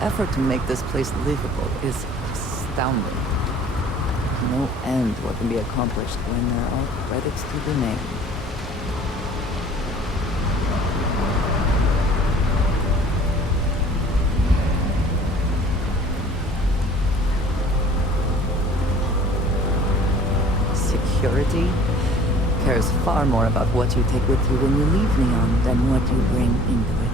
effort to make this place livable is astounding. No end what can be accomplished when there are credits to the name. Security cares far more about what you take with you when you leave Neon than what you bring into it.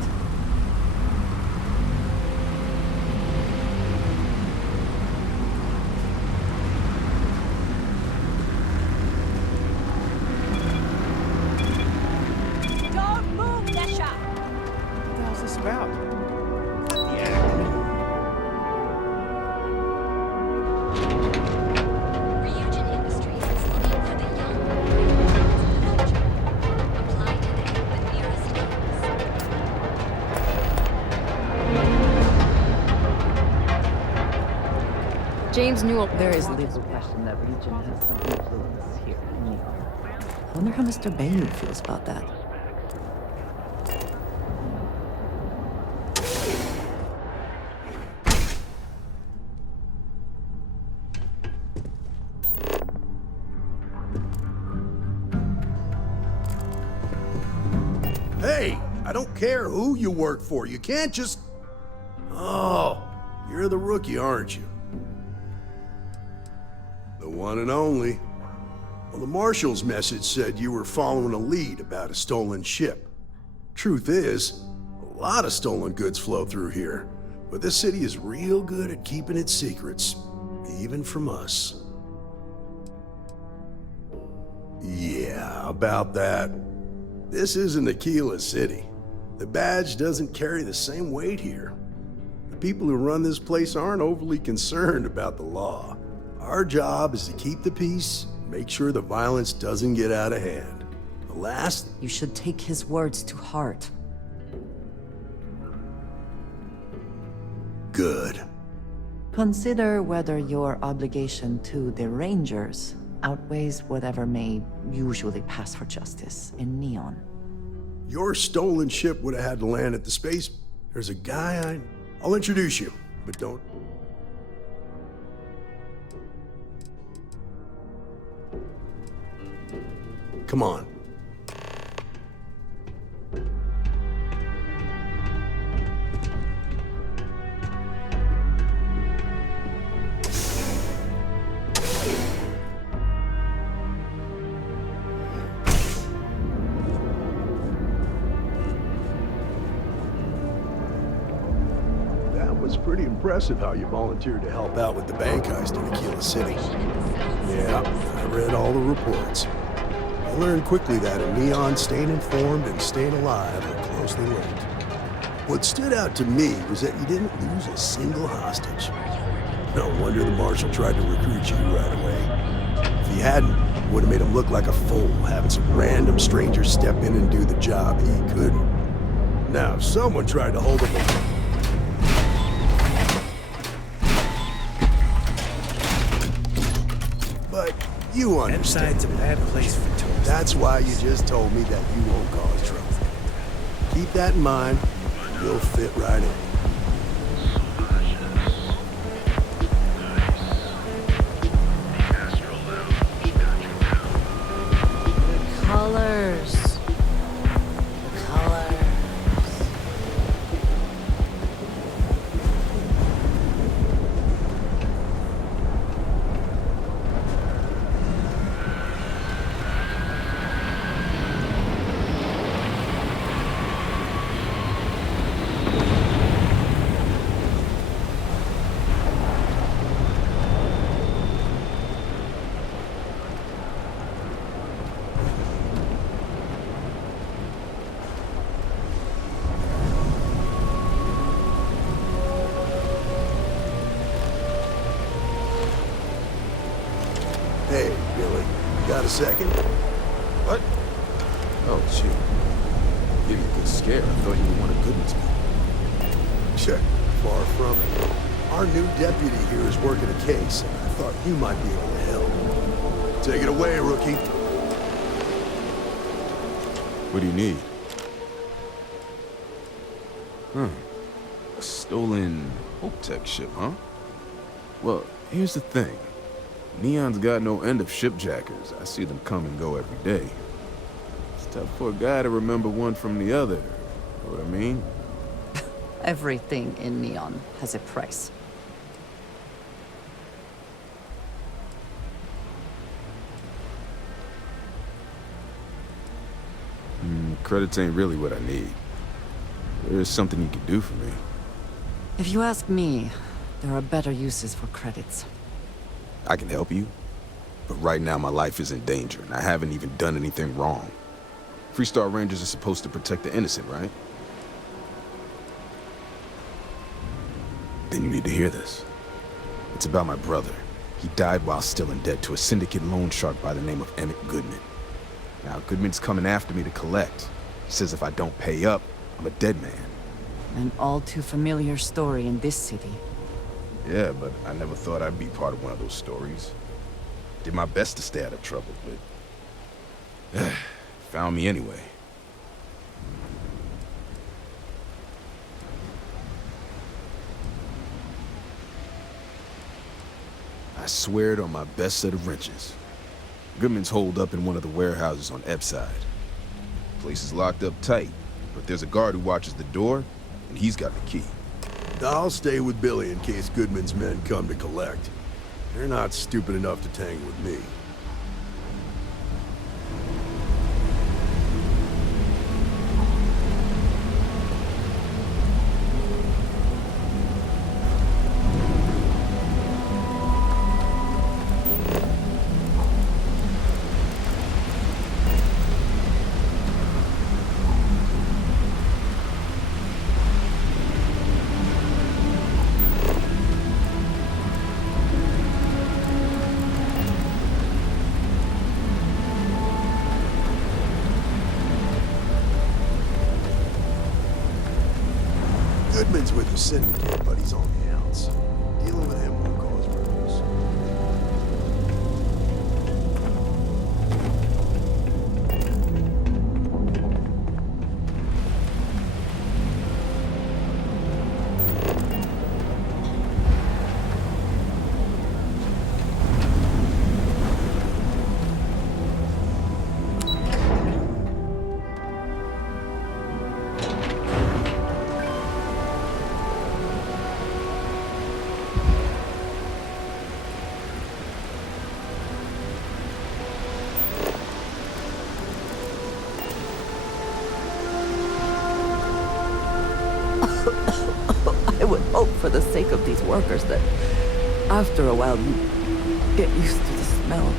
Don't move, Nesha! What the hell's this about? Ryujin Industries is looking for the young technology. Apply today at the nearest campus. James Newell. There is little question that region has some influence here in Neon. I wonder how Mr. Bayou feels about that. Hey, I don't care who you work for. You can't just... Oh, you're the rookie, aren't you? The one and only. Well, the Marshal's message said you were following a lead about a stolen ship. Truth is, a lot of stolen goods flow through here, but this city is real good at keeping its secrets, even from us. Yeah, about that. This isn't Aquila City. The badge doesn't carry the same weight here. The people who run this place aren't overly concerned about the law. Our job is to keep the peace, make sure the violence doesn't get out of hand. The last... You should take his words to heart. Good. Consider whether your obligation to the Rangers outweighs whatever may usually pass for justice in Neon. Your stolen ship would have had to land at the space... There's a guy I'll introduce you, but don't... Come on. That was pretty impressive how you volunteered to help out with the bank heist in Aquila City. Yeah, I read all the reports. I learned quickly that in Neon, staying informed and staying alive are closely linked. What stood out to me was that you didn't lose a single hostage. No wonder the Marshal tried to recruit you right away. If he hadn't, it would have made him look like a fool, having some random stranger step in and do the job he couldn't. Now, if someone tried to hold him... But you understand. Bedside's a bad place for tourists. That's why you just told me that you won't cause trouble. Keep that in mind, you'll fit right in. Colors. Colors. Hey, Billy, got a second? What? Oh, shit. Gave me a good scare. I thought you were one of Goodman's people. Sure, far from it. Our new deputy here is working a case, and I thought you might be able to help. Take it away, rookie. What do you need? A stolen Tech ship, huh? Well, here's the thing. Neon's got no end of shipjackers. I see them come and go every day. It's tough for a guy to remember one from the other. Know what I mean? Everything in Neon has a price. Credits ain't really what I need. There's something you can do for me. If you ask me, there are better uses for credits. I can help you, but right now my life is in danger, and I haven't even done anything wrong. Freestar Rangers are supposed to protect the innocent, right? Then you need to hear this. It's about my brother. He died while still in debt to a syndicate loan shark by the name of Emmett Goodman. Now, Goodman's coming after me to collect. He says if I don't pay up, I'm a dead man. An all too familiar story in this city. Yeah, but I never thought I'd be part of one of those stories. Did my best to stay out of trouble, but... found me anyway. I swear it on my best set of wrenches. Goodman's holed up in one of the warehouses on Epside. Place is locked up tight, but there's a guard who watches the door, and he's got the key. I'll stay with Billy in case Goodman's men come to collect. They're not stupid enough to tangle with me. Goodman's with the syndicate, but he's on the outs. Dealing with him will cause problems. I would hope for the sake of these workers that after a while you get used to the smell.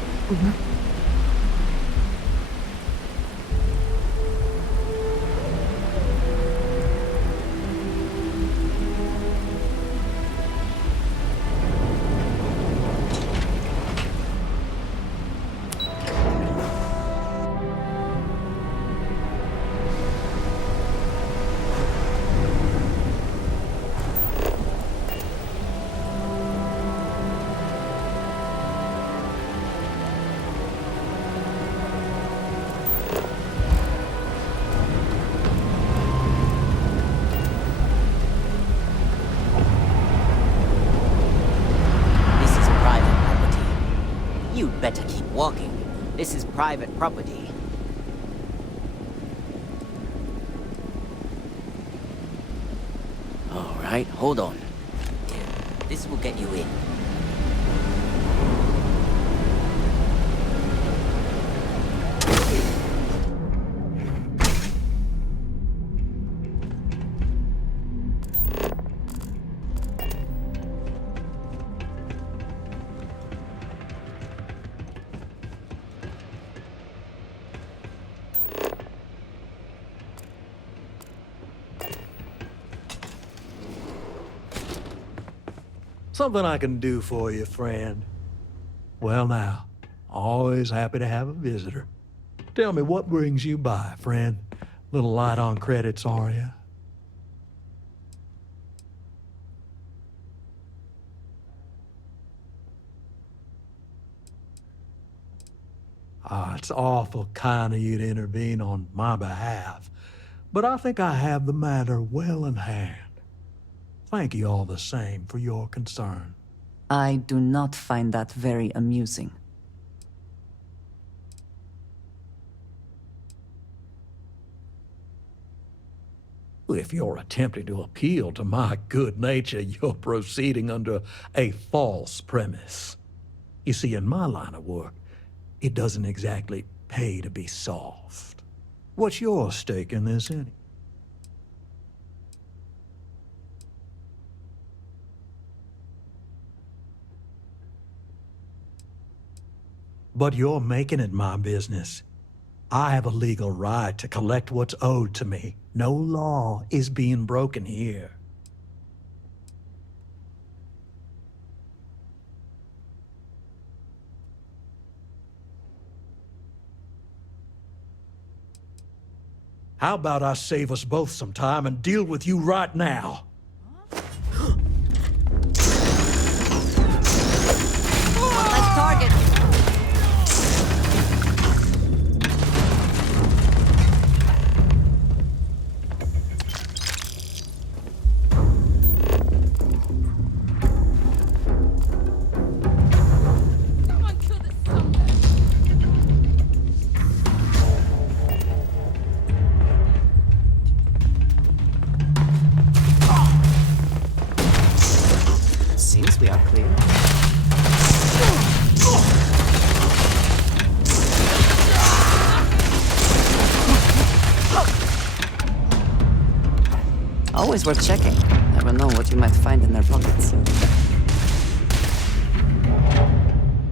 You'd better keep walking. This is private property. All right, hold on. Here, this will get you in. Something I can do for you, friend. Well now, always happy to have a visitor. Tell me, what brings you by, friend? Little light on credits, are you? It's awful kind of you to intervene on my behalf, but I think I have the matter well in hand. Thank you all the same for your concern. I do not find that very amusing. If you're attempting to appeal to my good nature, you're proceeding under a false premise. You see, in my line of work, it doesn't exactly pay to be soft. What's your stake in this, anyway? But you're making it my business. I have a legal right to collect what's owed to me. No law is being broken here. How about I save us both some time and deal with you right now? Let's target. Someone kill this sucker. Seems we are clear. Always worth checking. Never know what you might find in their pockets.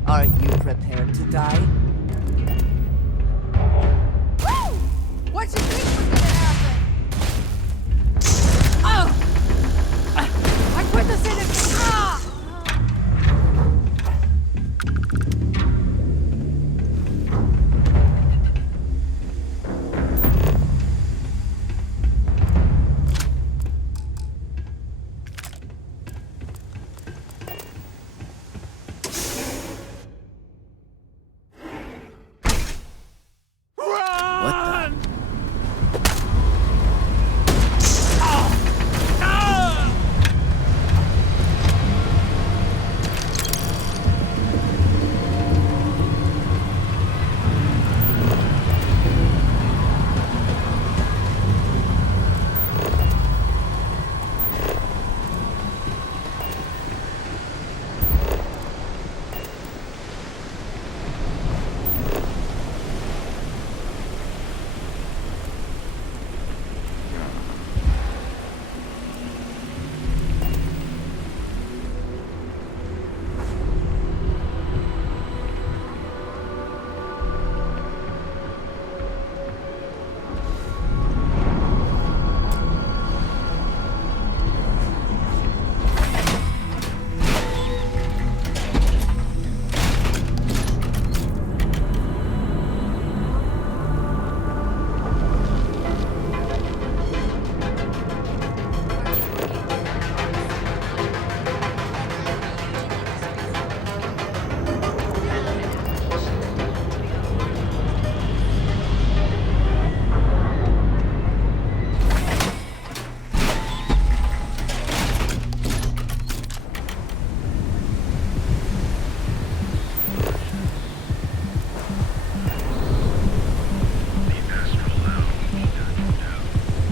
Are you prepared to die? Woo! What you think was gonna happen? Oh! I quit the city. Ah!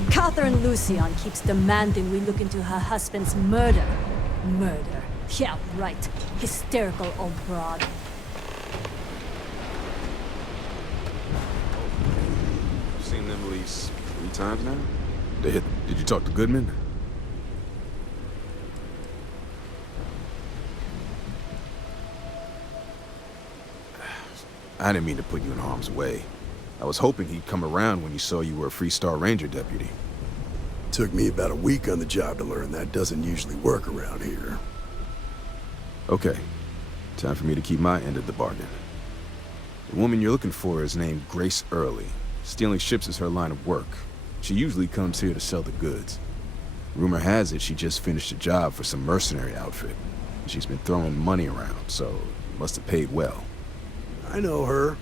Catherine Lucien keeps demanding we look into her husband's murder. Murder. Yeah, right. Hysterical old broad. I've seen them at least 3 times now. Did you talk to Goodman? I didn't mean to put you in harm's way. I was hoping he'd come around when he saw you were a Free Star Ranger deputy. Took me about a week on the job to learn that doesn't usually work around here. Okay, time for me to keep my end of the bargain. The woman you're looking for is named Grace Early. Stealing ships is her line of work. She usually comes here to sell the goods. Rumor has it she just finished a job for some mercenary outfit. She's been throwing money around, so must have paid well. I know her.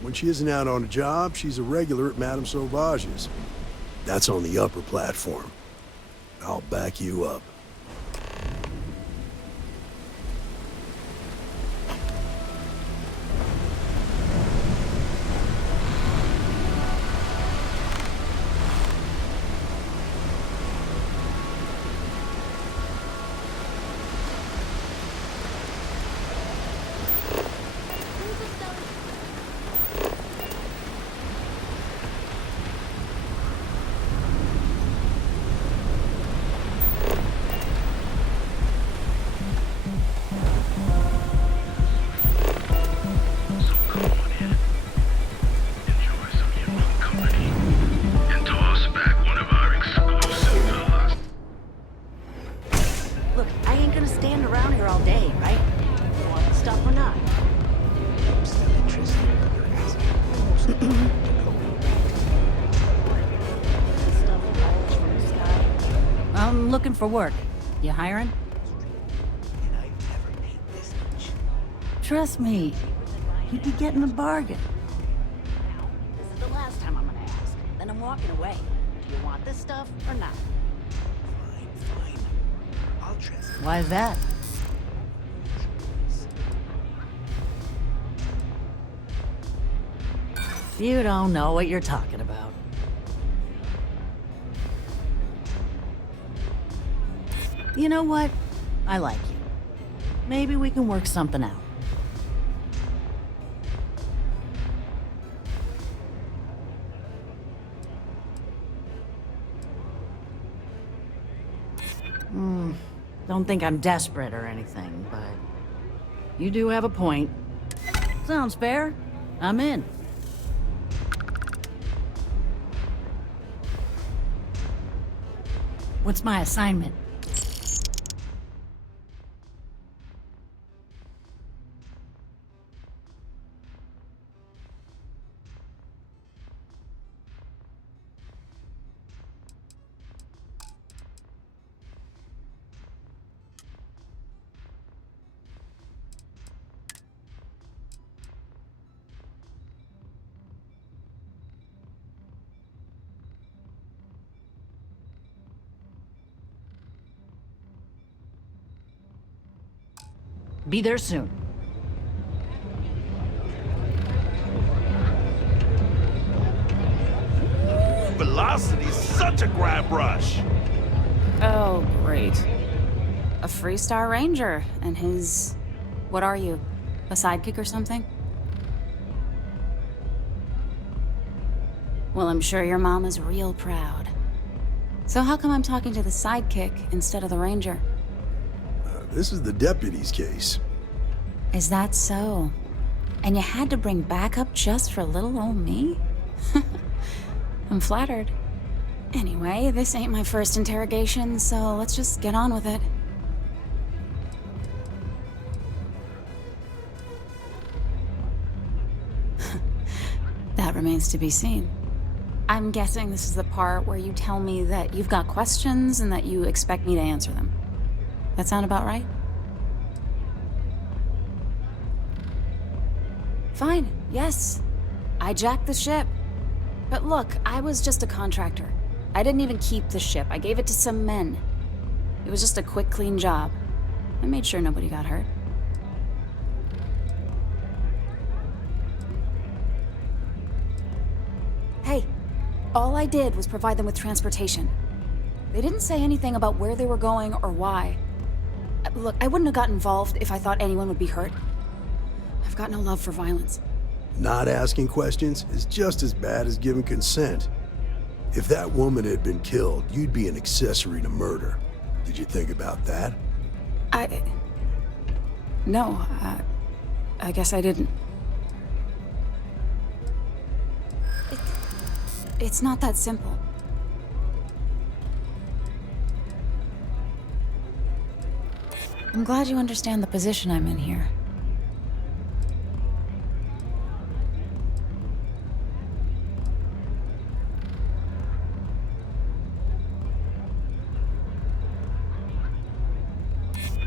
When she isn't out on a job, she's a regular at Madame Sauvage's. That's on the upper platform. I'll back you up. looking for work. You hiring? And I've never made this much. Trust me, you'd be getting a bargain. Now, this is the last time I'm gonna ask. Then I'm walking away. Do you want this stuff or not? Fine. I'll trust you. Why is that? You don't know what you're talking about. You know what? I like you. Maybe we can work something out. Don't think I'm desperate or anything, but you do have a point. Sounds fair. I'm in. What's my assignment? Be there soon. Velocity's such a grab rush. Oh, great. A Freestar Ranger and his... What are you? A sidekick or something? Well, I'm sure your mom is real proud. So how come I'm talking to the sidekick instead of the Ranger? This is the deputy's case. Is that so? And you had to bring backup just for little old me? I'm flattered. Anyway, this ain't my first interrogation, so let's just get on with it. That remains to be seen. I'm guessing this is the part where you tell me that you've got questions and that you expect me to answer them. That sound about right? Fine, yes. I jacked the ship. But look, I was just a contractor. I didn't even keep the ship. I gave it to some men. It was just a quick, clean job. I made sure nobody got hurt. Hey, all I did was provide them with transportation. They didn't say anything about where they were going or why. Look, I wouldn't have got involved if I thought anyone would be hurt. I've got no love for violence. Not asking questions is just as bad as giving consent. If that woman had been killed, you'd be an accessory to murder. Did you think about that? No, I guess I didn't. It's not that simple. I'm glad you understand the position I'm in here.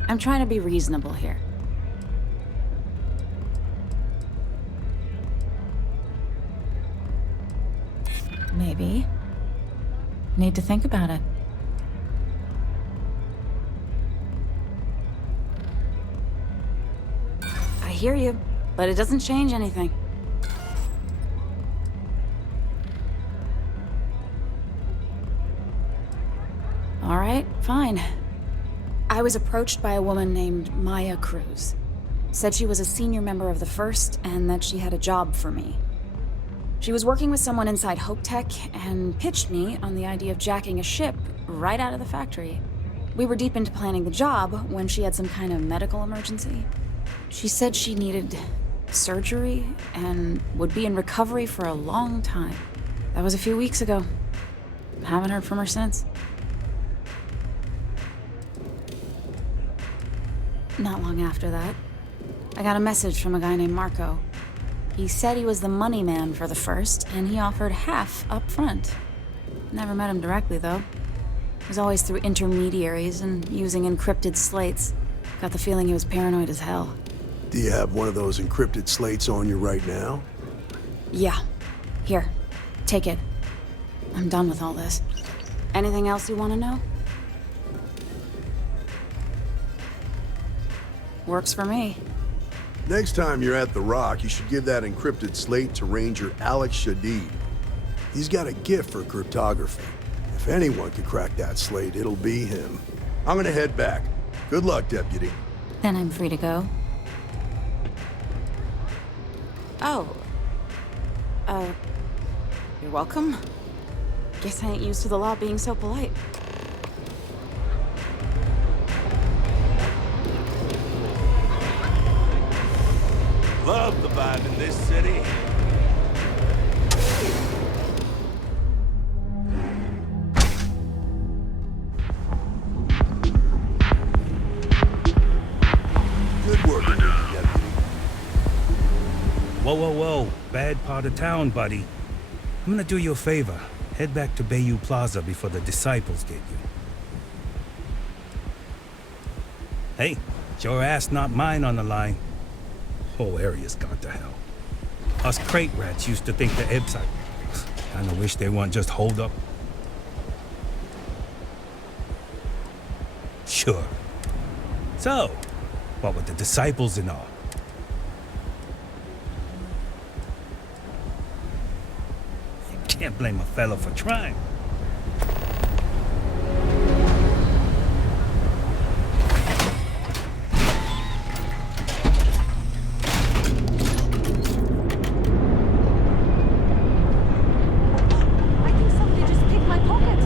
I'm trying to be reasonable here. Maybe. Need to think about it. I hear you, but it doesn't change anything. All right, fine. I was approached by a woman named Maya Cruz. Said she was a senior member of the First and that she had a job for me. She was working with someone inside Hope Tech and pitched me on the idea of jacking a ship right out of the factory. We were deep into planning the job when she had some kind of medical emergency. She said she needed surgery and would be in recovery for a long time. That was a few weeks ago. Haven't heard from her since. Not long after that, I got a message from a guy named Marco. He said he was the money man for the First, and he offered half up front. Never met him directly, though. was always through intermediaries and using encrypted slates. Got the feeling he was paranoid as hell. Do you have one of those encrypted slates on you right now? Yeah. Here. Take it. I'm done with all this. Anything else you want to know? Works for me. Next time you're at the Rock, you should give that encrypted slate to Ranger Alex Shadid. He's got a gift for cryptography. If anyone could crack that slate, it'll be him. I'm gonna head back. Good luck, Deputy. Then I'm free to go. Oh. You're welcome. Guess I ain't used to the law being so polite. Love the vibe in this city. Good work, Deputy. Whoa, whoa, whoa. Bad part of town, buddy. I'm gonna do you a favor. Head back to Bayou Plaza before the disciples get you. Hey, it's your ass, not mine on the line. Whole area's gone to hell. Us crate rats used to think the Ebsite. Kinda wish they weren't just holed up. Sure. So, what with the disciples and all? Can't blame a fella for trying. I think somebody just picked my pocket.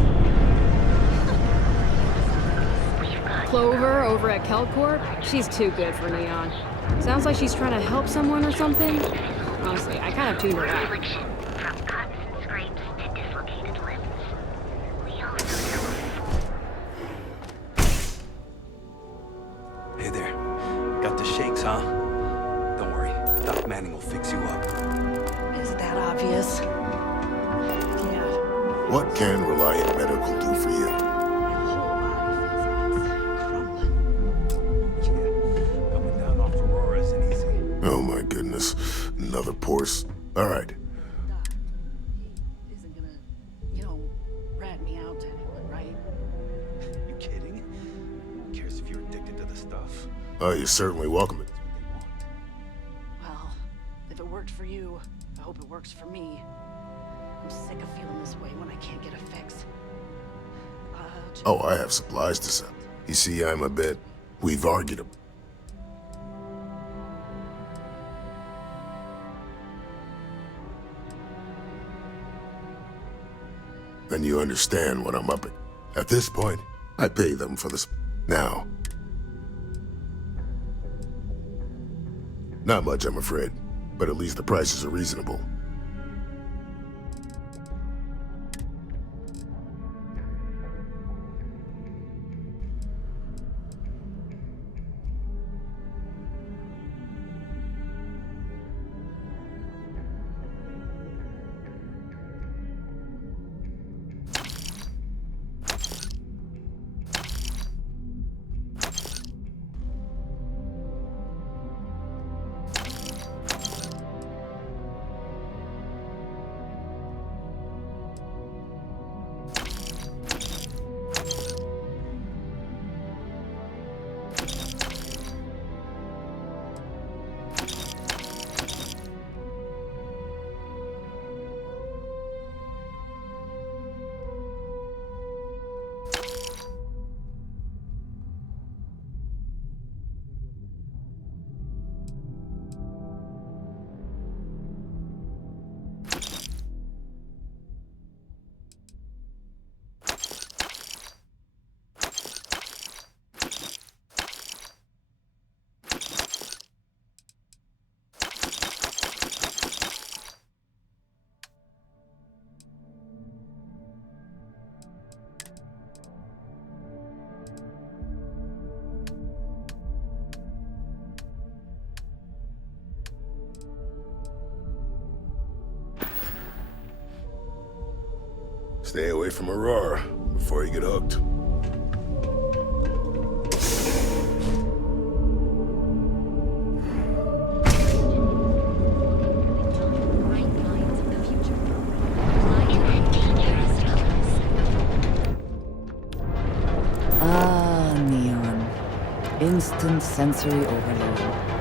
Clover over at Kelcorp? She's too good for Neon. Sounds like she's trying to help someone or something. Honestly, I kind of tuned her out. Hey there. Got the shakes, huh? Don't worry. Doc Manning will fix you up. Is that obvious? Yeah. What can Reliant Medical do for you? Coming down off Aurora isn't easy. Oh my goodness. Another Porsche. All right. Doc, he isn't gonna, rat me out to anyone, right? You kidding? Who cares if you're addicted to the stuff? Oh, you're certainly welcome. Well, if it worked for you, I hope it works for me. I'm sick of feeling this way when I can't get a fix. Oh, I have supplies to send. You see, I'm a bit... We've argued about... Then you understand what I'm up at this point, I pay them for this. Now. Not much, I'm afraid. But at least the prices are reasonable. Stay away from Aurora before you get hooked. Constant sensory overload.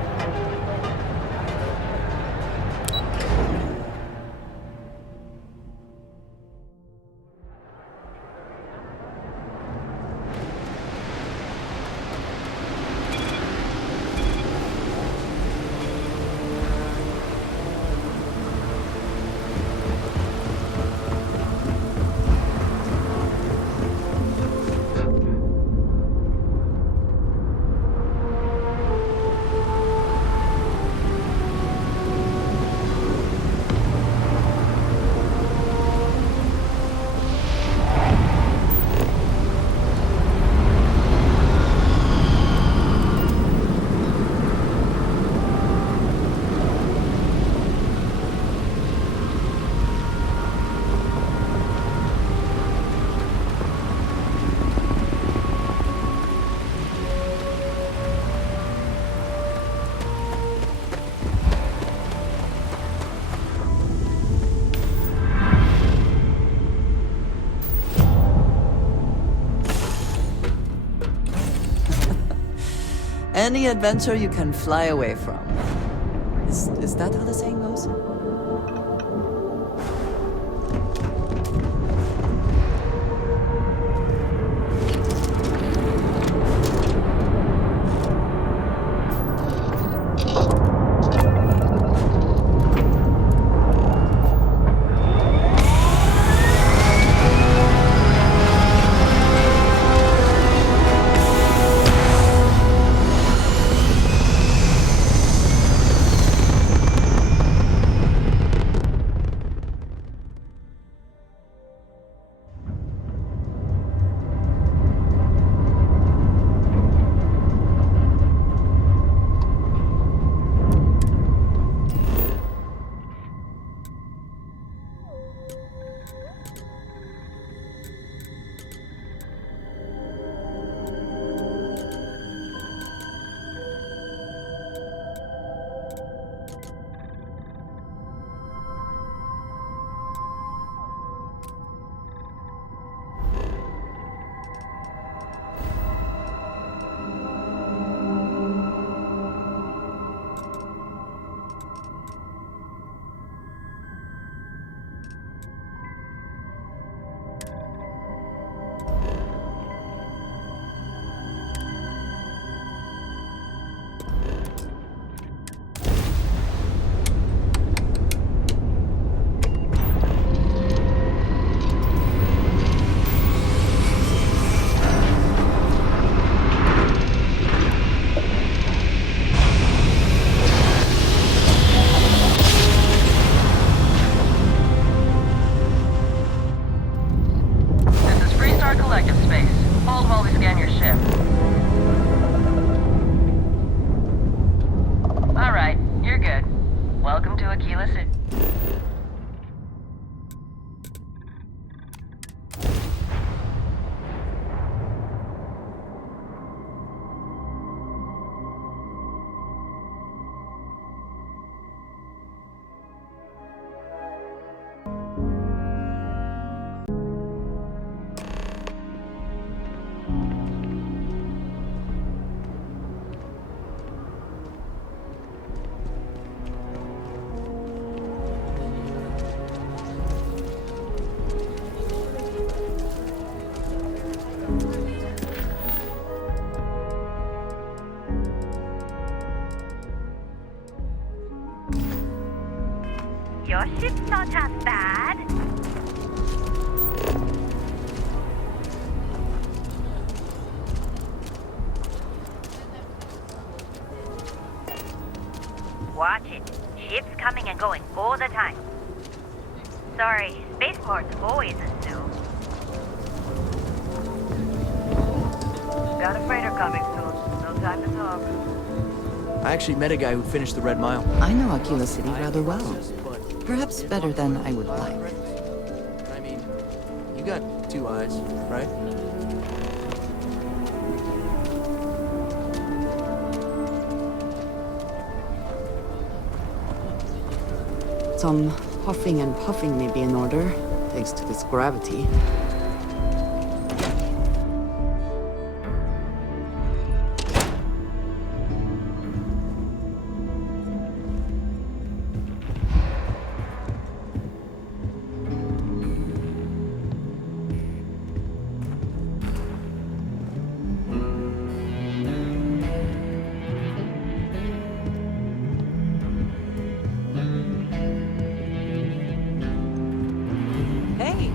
Any adventure you can fly away from. Is that how the saying goes? Your ship's not half bad. Watch it. Ships coming and going all the time. Sorry, spaceport's always a zoo. Got a freighter coming soon. No time to talk. I actually met a guy who finished the Red Mile. I know Aquila City rather well. Perhaps better than I would like. I mean, you got 2 eyes, right? Some huffing and puffing may be in order, thanks to this gravity.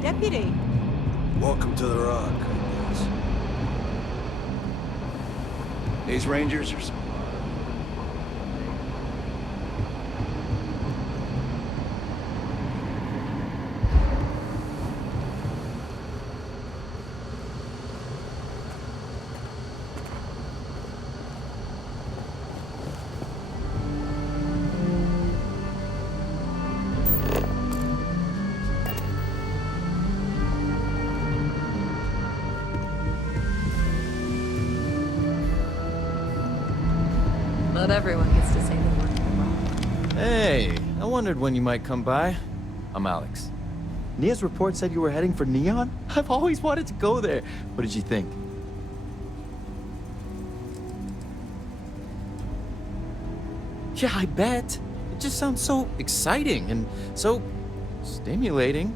Deputy. Welcome to the Rock, I guess. These Rangers are... Not everyone gets to say they work for the Rock. Hey, I wondered when you might come by. I'm Alex. Nia's report said you were heading for Neon? I've always wanted to go there. What did you think? Yeah, I bet. It just sounds so exciting and so stimulating.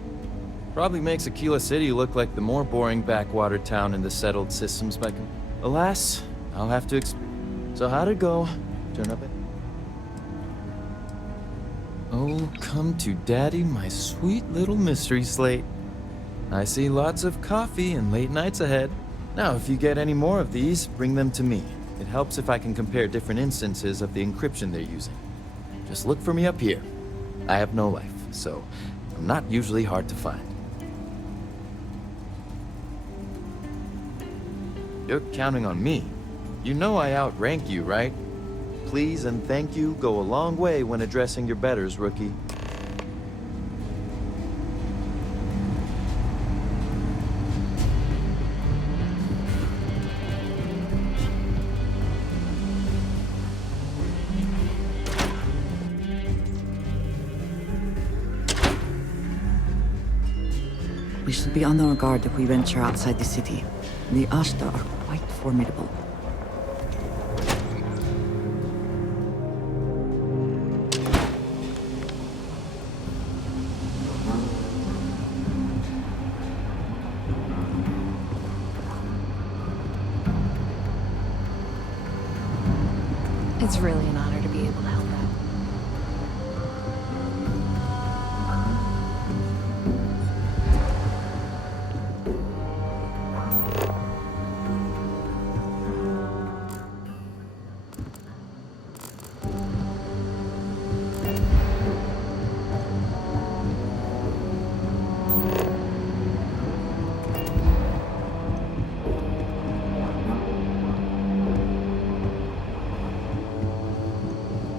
Probably makes Aquila City look like the more boring backwater town in the settled systems by... Alas, I'll have to So how'd it go? Turn up it. Oh, come to daddy, my sweet little mystery slate. I see lots of coffee and late nights ahead. Now, if you get any more of these, bring them to me. It helps if I can compare different instances of the encryption they're using. Just look for me up here. I have no life, so I'm not usually hard to find. You're counting on me. You know I outrank you, right? Please and thank you go a long way when addressing your betters, rookie. We should be on our guard if we venture outside the city. The Ashta are quite formidable. It's really an honor to be able to help out.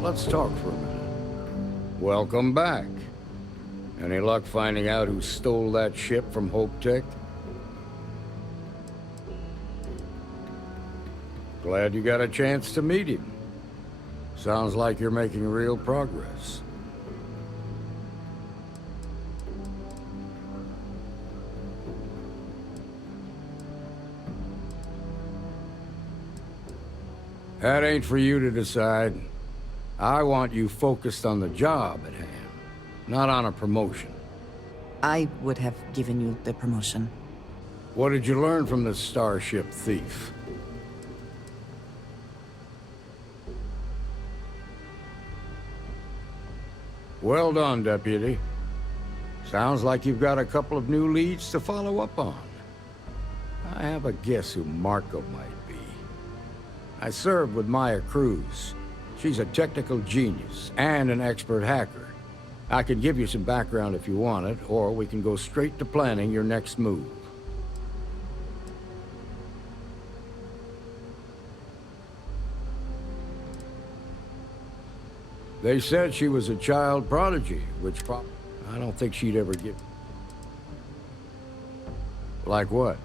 Let's talk for a minute. Welcome back. Any luck finding out who stole that ship from Hope Tech? Glad you got a chance to meet him. Sounds like you're making real progress. That ain't for you to decide. I want you focused on the job at hand, not on a promotion. I would have given you the promotion. What did you learn from the starship thief? Well done, Deputy. Sounds like you've got a couple of new leads to follow up on. I have a guess who Marco might be. I served with Maya Cruz. She's a technical genius and an expert hacker. I could give you some background if you want it, or we can go straight to planning your next move. They said she was a child prodigy, which I don't think she'd ever get. Like what?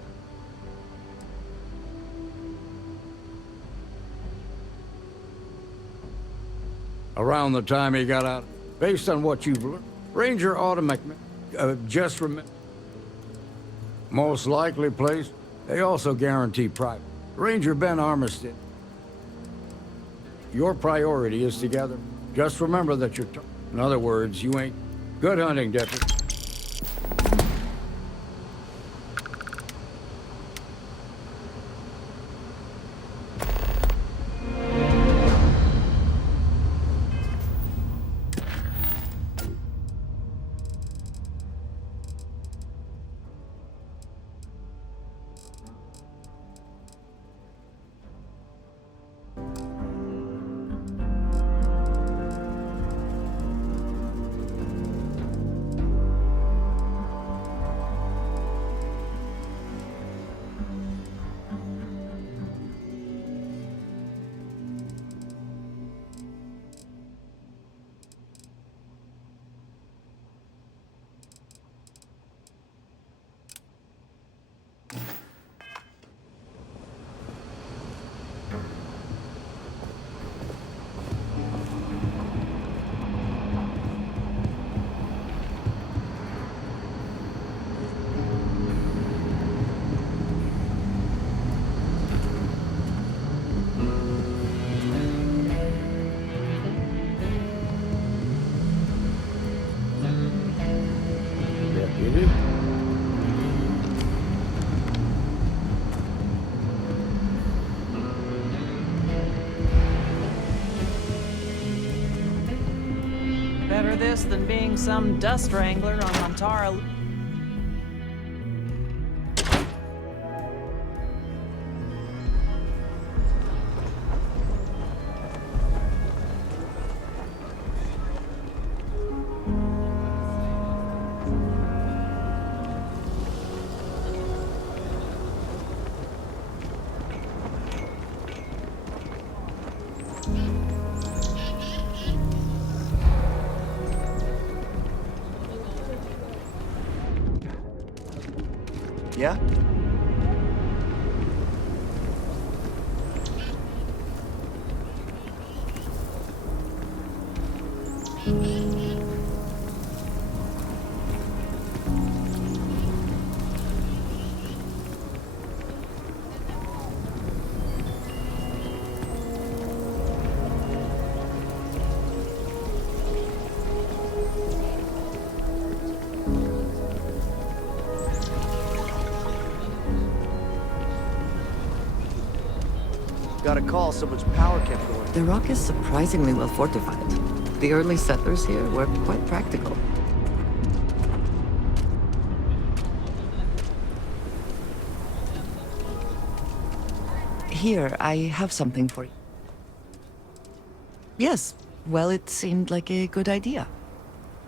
Around the time he got out, based on what you've learned, Ranger automatic, just remember, most likely place, they also guarantee private. Ranger Ben Armistead, your priority is to gather. Just remember that you're, in other words, you ain't. Good hunting, Deputy. Better this than being some dust wrangler on Montara. Yeah? Got a call, someone's power kept going. The rock is surprisingly well fortified. The early settlers here were quite practical. Here, I have something for you. Yes, well, it seemed like a good idea.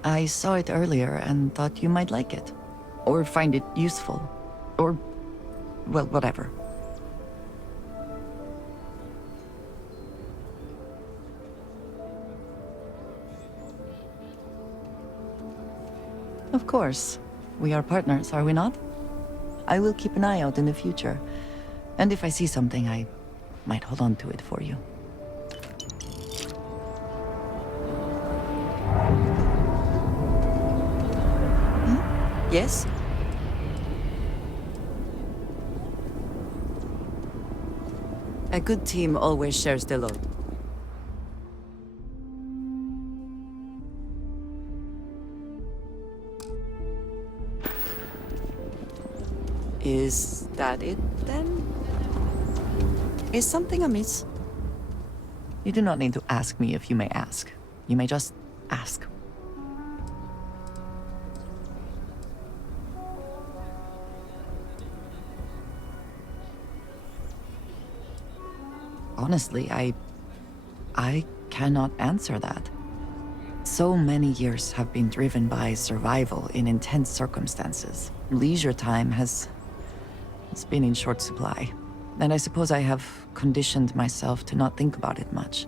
I saw it earlier and thought you might like it. Or find it useful. Or, well, whatever. Of course. We are partners, are we not? I will keep an eye out in the future. And if I see something, I might hold on to it for you. Hmm? Yes? A good team always shares the load. Is that it, then? Is something amiss? You do not need to ask me if you may ask. You may just ask. Honestly, I cannot answer that. So many years have been driven by survival in intense circumstances. Leisure time has been in short supply, and I suppose I have conditioned myself to not think about it much.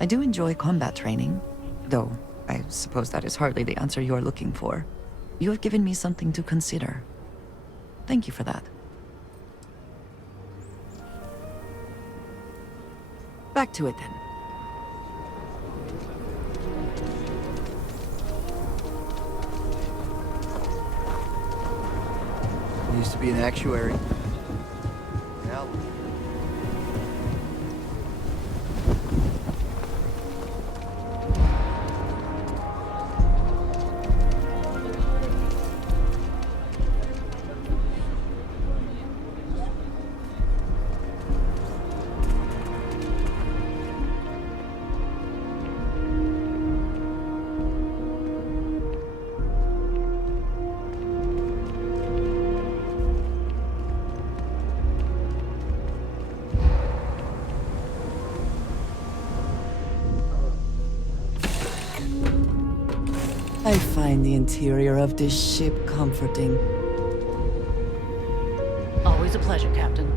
I do enjoy combat training, though I suppose that is hardly the answer you are looking for. You have given me something to consider. Thank you for that. Back to it then. I used to be an actuary. Now, I find the interior of this ship comforting. Always a pleasure, Captain.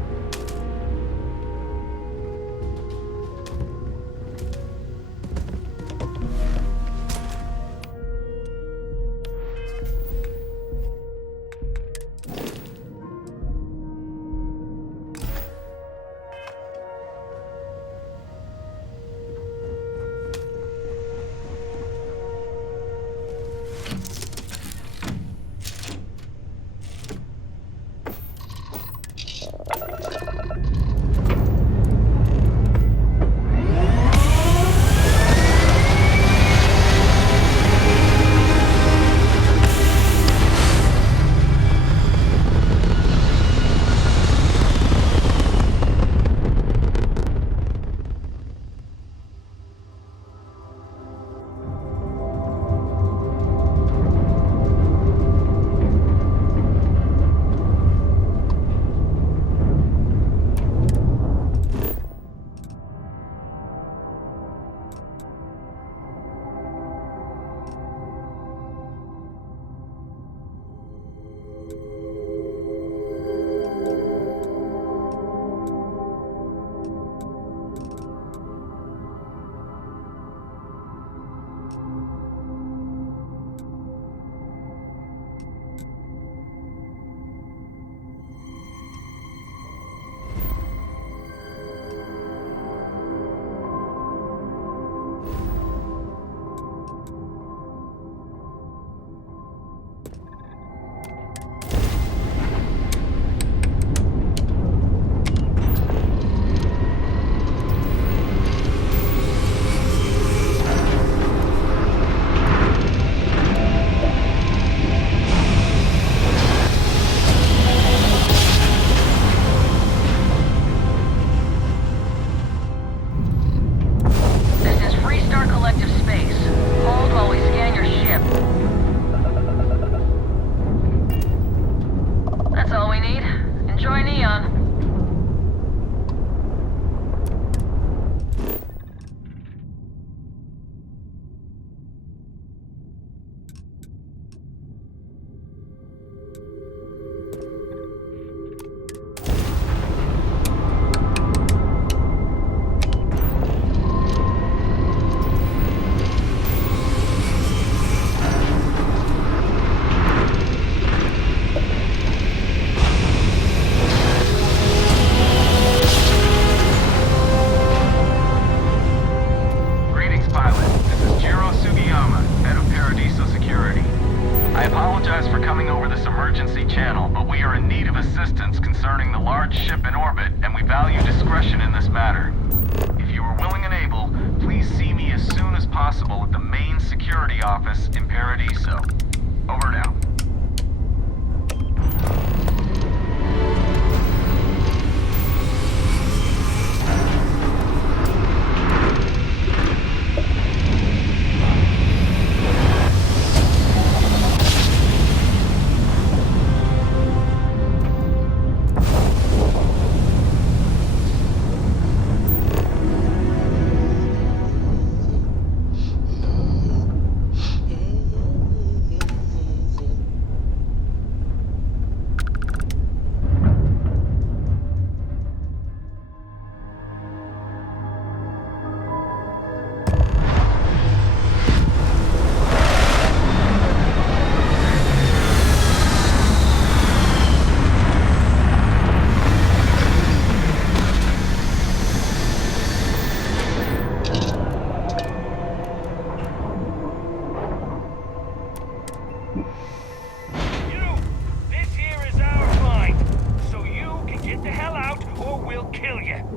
intelligence concerning the large ship in orbit, and we value discretion in this matter. If you are willing and able, please see me as soon as possible at the main security office in Paradiso. Over and out.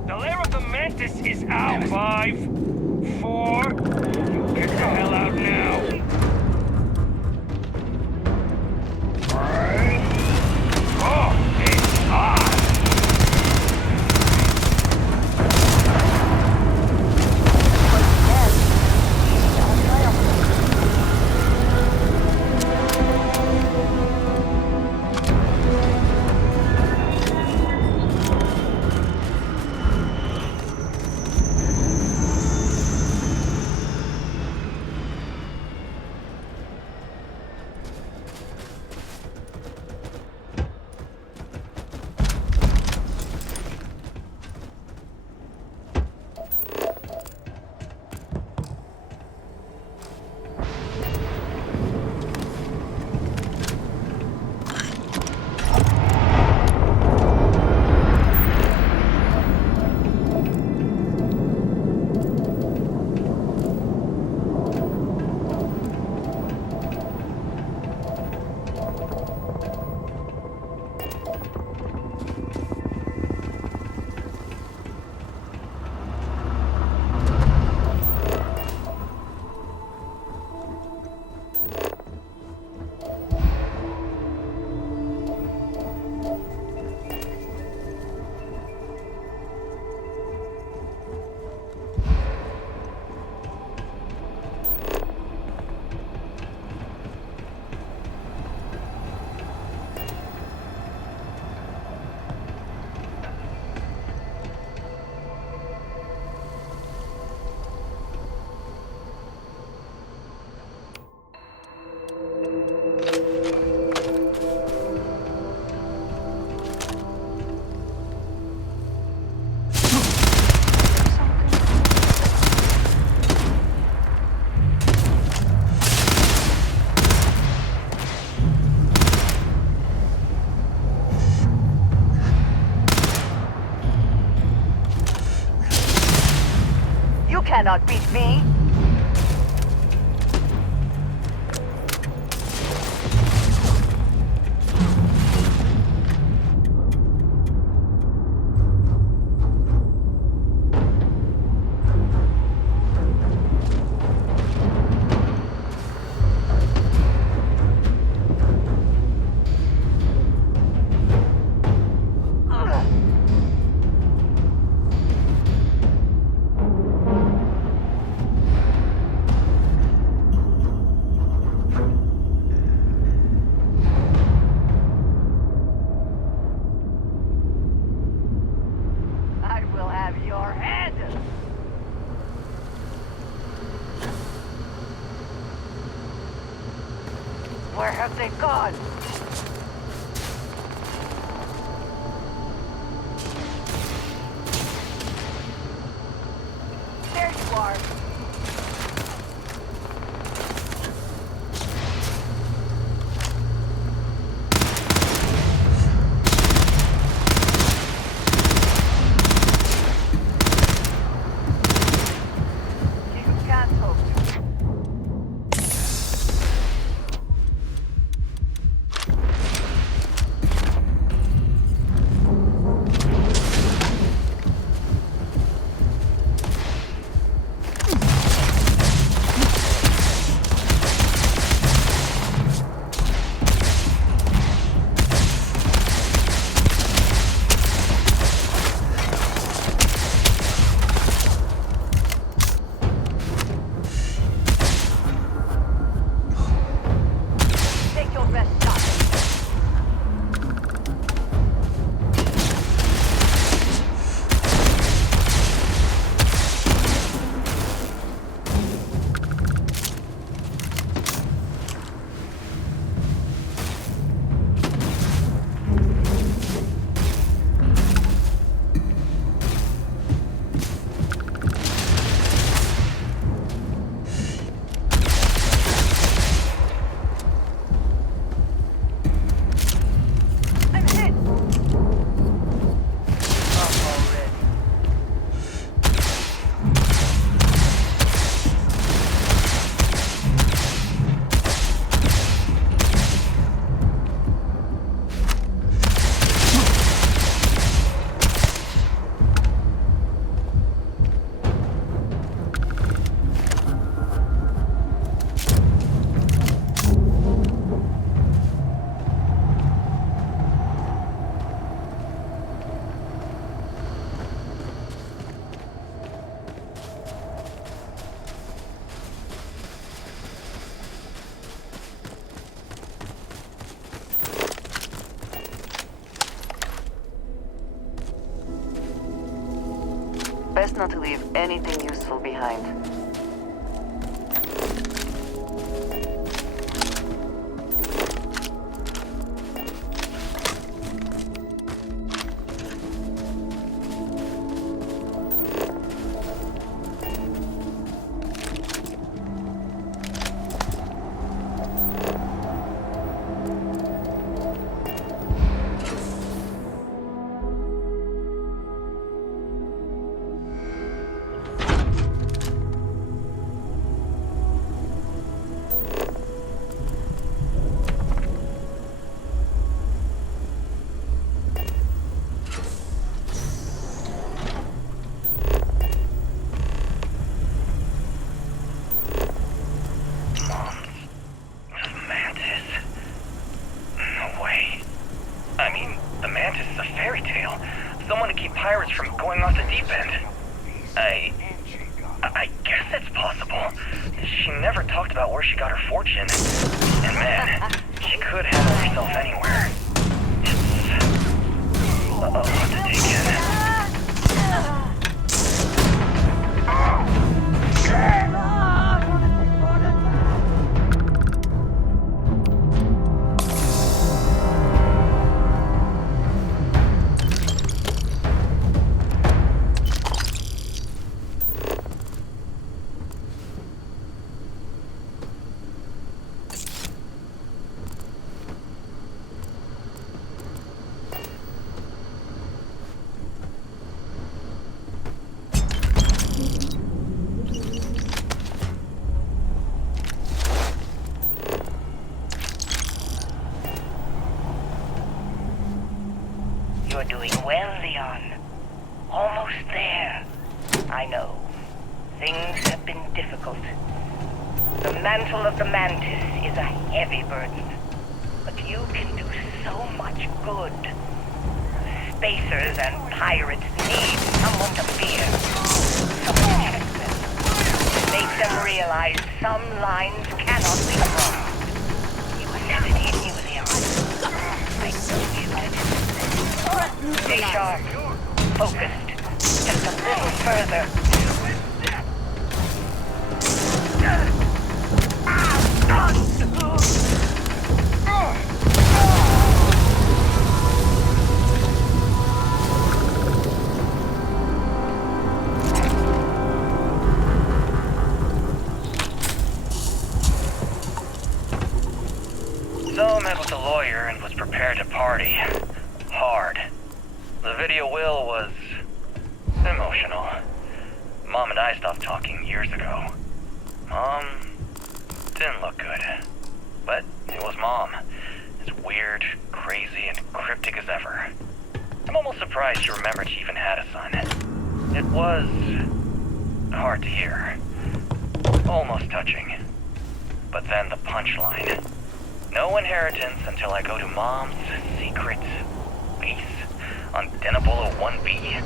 The lair of the Mantis is out. 5, 4. Get the hell out now. 3. Oh, it's on. Cannot beat me. Where have they gone? There you are. You can't hope. Best not to leave anything useful behind. I mean, the Mantis is a fairy tale. Someone to keep pirates from going off the deep end. I guess it's possible. She never talked about where she got her fortune. And man, she could handle herself anywhere. It's a lot to take in. You're doing well, Leon. Almost there. I know. Things have been difficult. The mantle of the Mantis is a heavy burden. But you can do so much good. Spacers and pirates need someone to fear. Someone to protect them. Make them realize some lines cannot be crossed. You never need you, Leon. I know you did. Stay sharp, focused, just a little further. So I met with a lawyer and was prepared to party. Hard. The video will was emotional. Mom and I stopped talking years ago. Mom didn't look good. But it was Mom. As weird, crazy, and cryptic as ever. I'm almost surprised she remembered she even had a son. It was hard to hear. Almost touching. But then the punchline. No inheritance until I go to Mom's secret base on Denabolo 1B.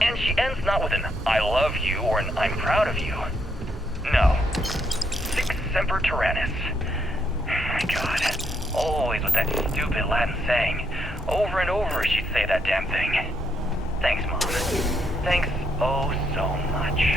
And she ends not with an I love you or an I'm proud of you. No. Sic semper tyrannis. Oh my god. Always with that stupid Latin saying. Over and over she'd say that damn thing. Thanks, Mom. Thanks oh so much.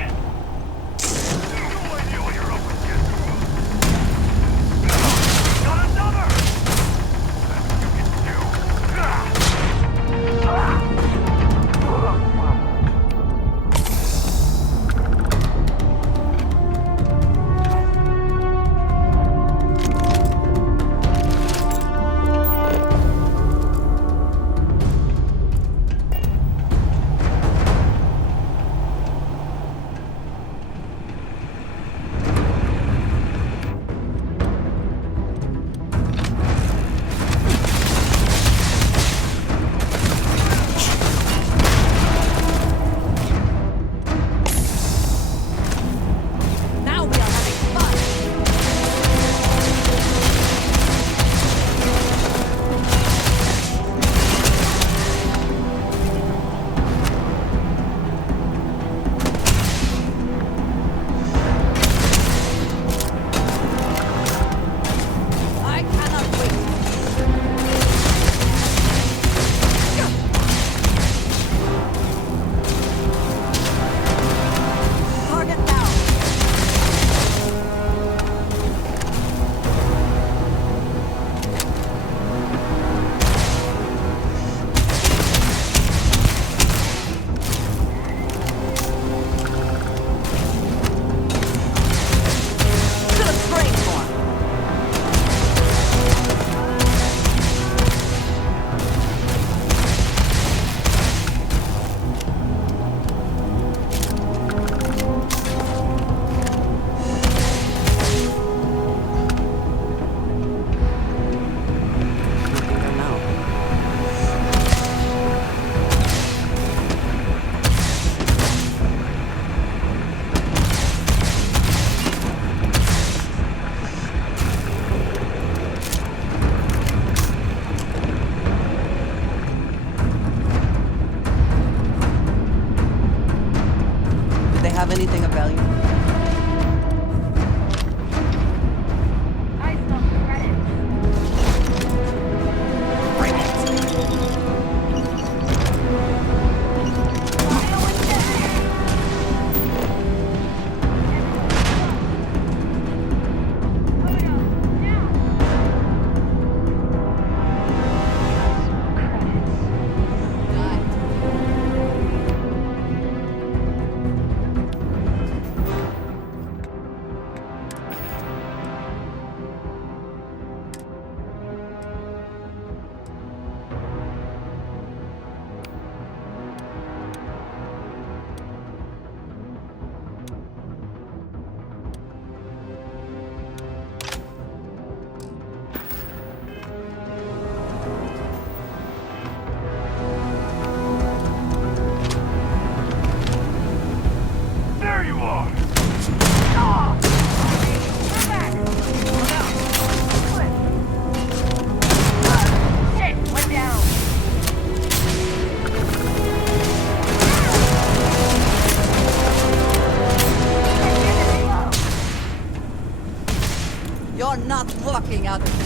You're not walking out of here.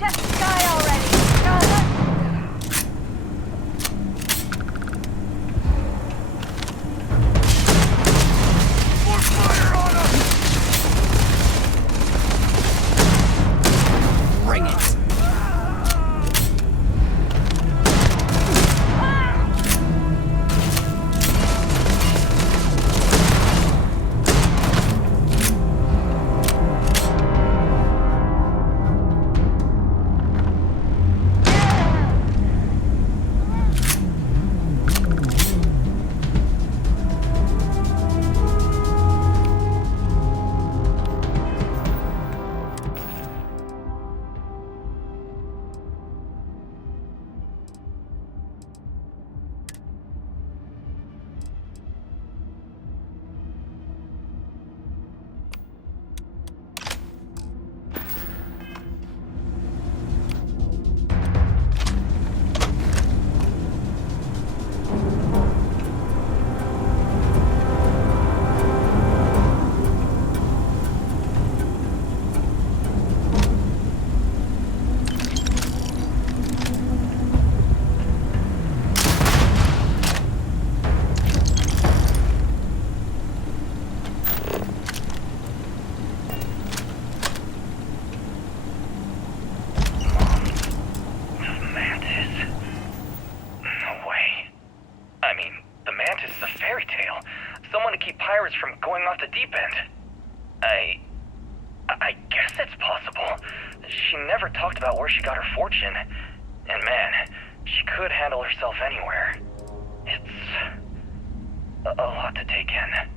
Just die already! More fire on us! Bring it! Mantis? No way. I mean, the Mantis is a fairy tale. Someone to keep pirates from going off the deep end. I guess it's possible. She never talked about where she got her fortune. And man, she could handle herself anywhere. It's a lot to take in.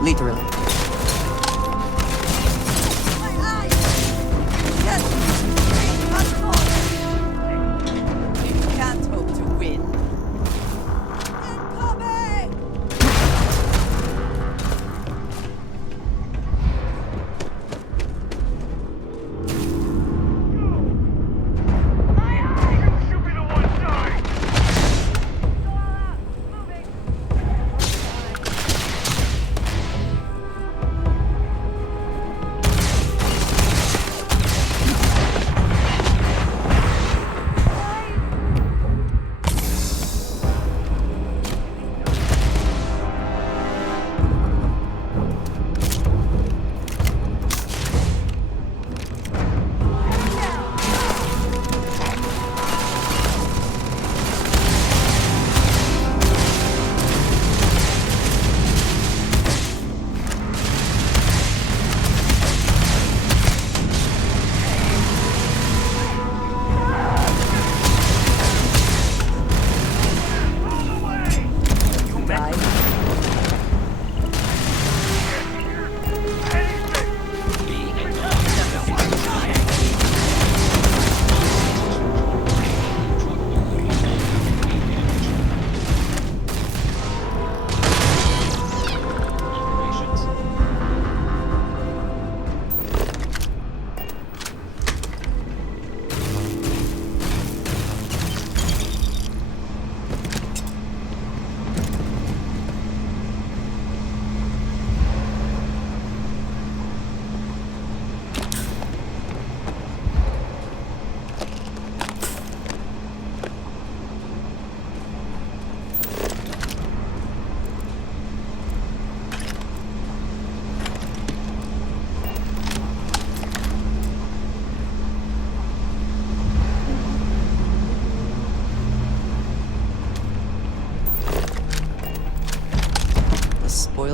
Literally.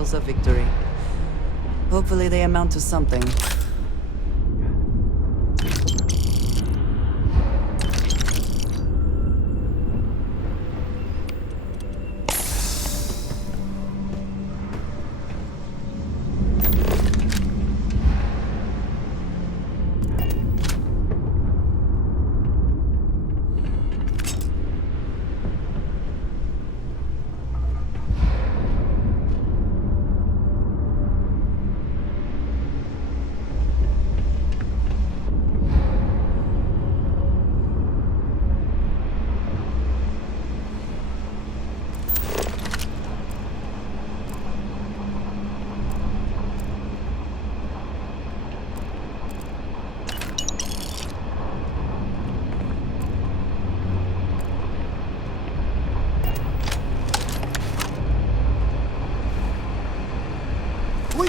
signals of victory. Hopefully they amount to something.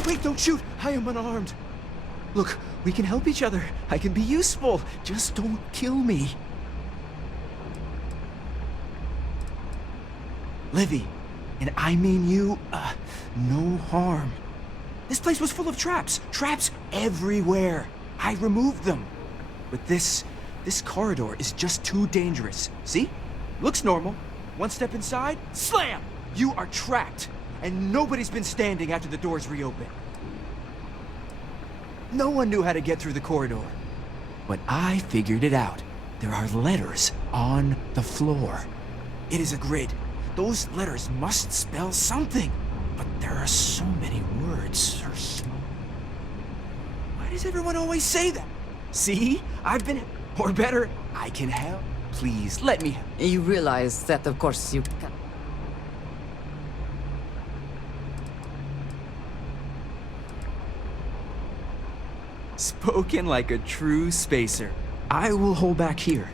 Wait, don't shoot! I am unarmed. Look, we can help each other. I can be useful. Just don't kill me. Livy, and I mean you, no harm. This place was full of traps. Traps everywhere. I removed them. But this corridor is just too dangerous. See? Looks normal. One step inside, slam! You are trapped. And nobody's been standing after the doors reopen. No one knew how to get through the corridor. But I figured it out. There are letters on the floor. It is a grid. Those letters must spell something. But there are so many words. Why does everyone always say that? See? I've been... Or better, I can help. Please, let me help. You realize that, of course, you can... Spoken like a true spacer. I will hold back here.